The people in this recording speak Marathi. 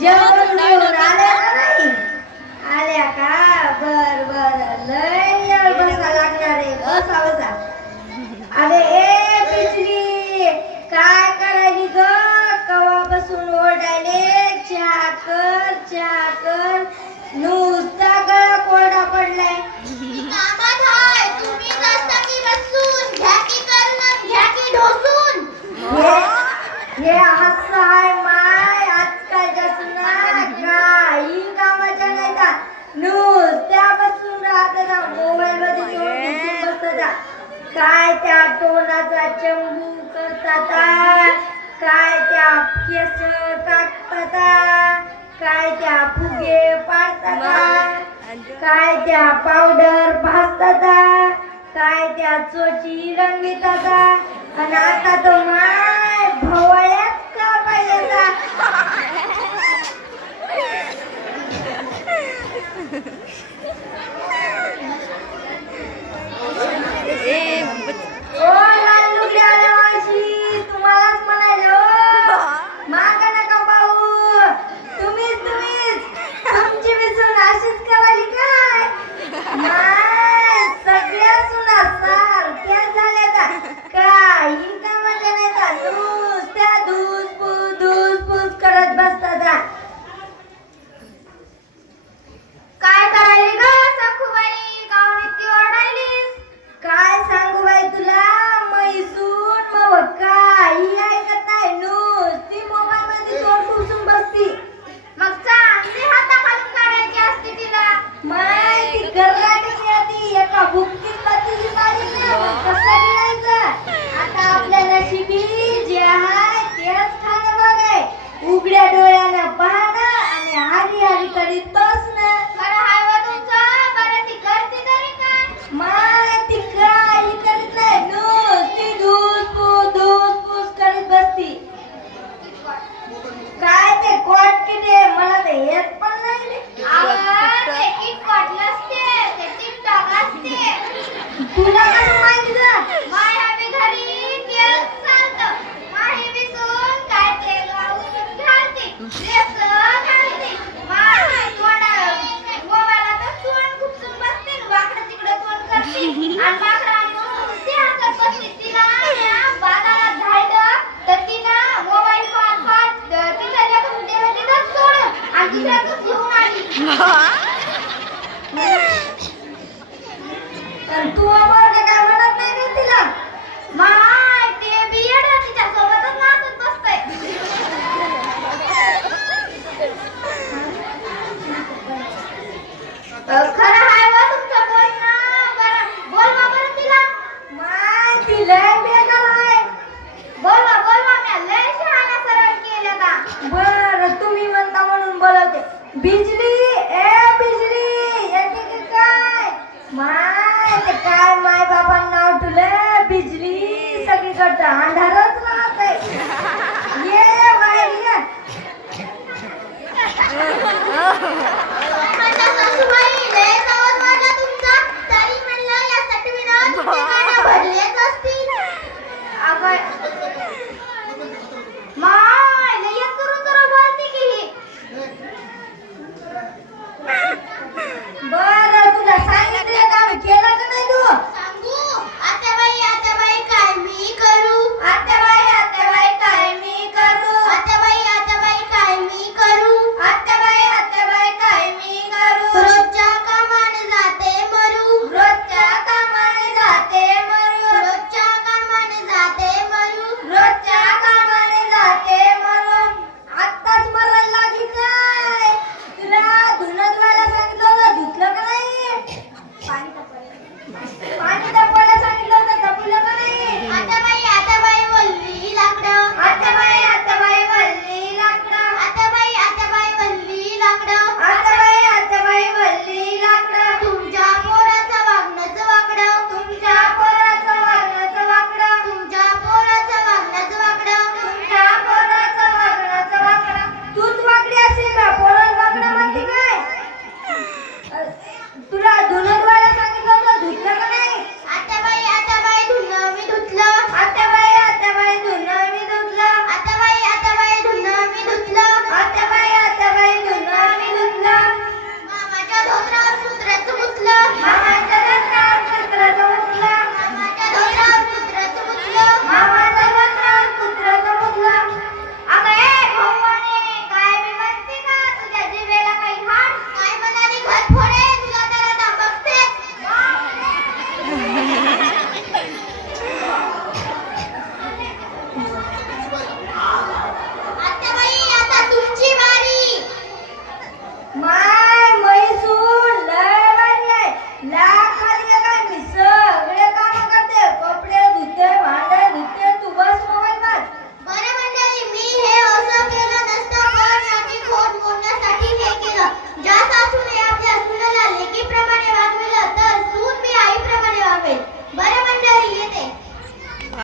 जेवण घेऊन आल्या का नाही. आल्या का बर बर. लय बसा लागणार आहे. बसा बसा अरे काय त्या फुगे पाडतात. काय त्या पावडर भाजतात. काय त्या चोची रंगीतात. आणि आता तो माय भवळ्यात का पाहिजे સોયાના પાના અને હારી હારી કરી તોસ 你是不喜欢我 Ó,